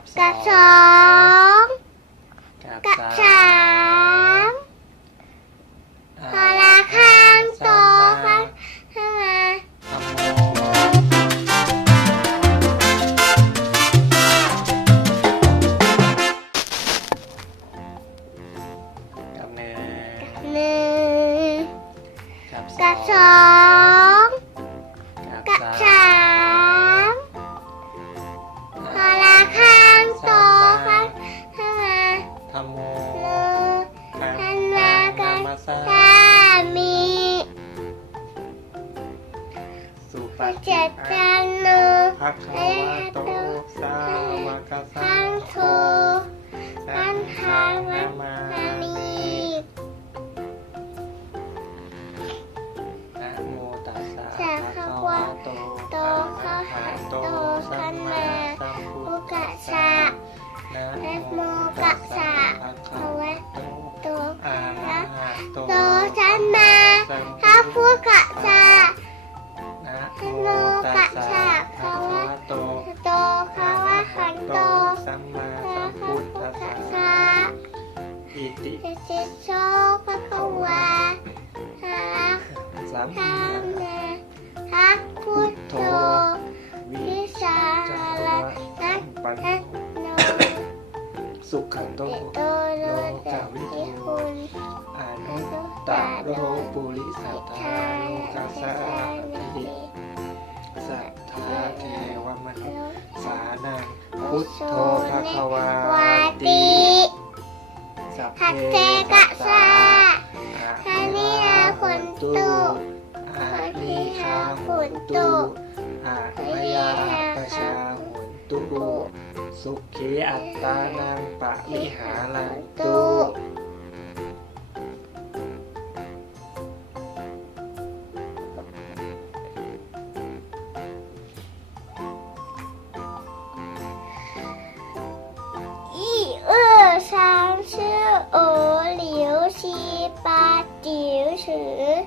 กับสกับสอองงกับกับสาสามอ่าพอละข้างโตสัมข้างมาข้างมาธัมโมกับหนึ่งหนึ่งกับกับสสอองงกักับบสา โมหนึ่งธัมากัมสามีสุปเจฏิตปันจันโนภะคะวะโตสาวกสังโฆสันฆาทานามามีนะโมตัสสะภะคะวะโตอะระหะโตสัมมาสัมพุทธัสสะนะนโมโมตักะสสะ พระพุพุทกะสะนะโมตัสสะภะคะวะโตโตคะวะขันโตสัมมาพสัระมพุพุททธธัสะสะสะอิติสิสิโชภะคะวะหาสัมธรมารมพระ ขโตติโตโลกะวิคุณอานุตตะโรปุริสัทธาโลกัสสะติสัทธาเทวมนุสานังพุทโธภควาติสัพเพกะสัสสะฮานิอาผลตุอานิคาผลตุอาพยาประชาผลตุ สุขีอัตตานังปะวิหารังตุ一二三四五六七八九十。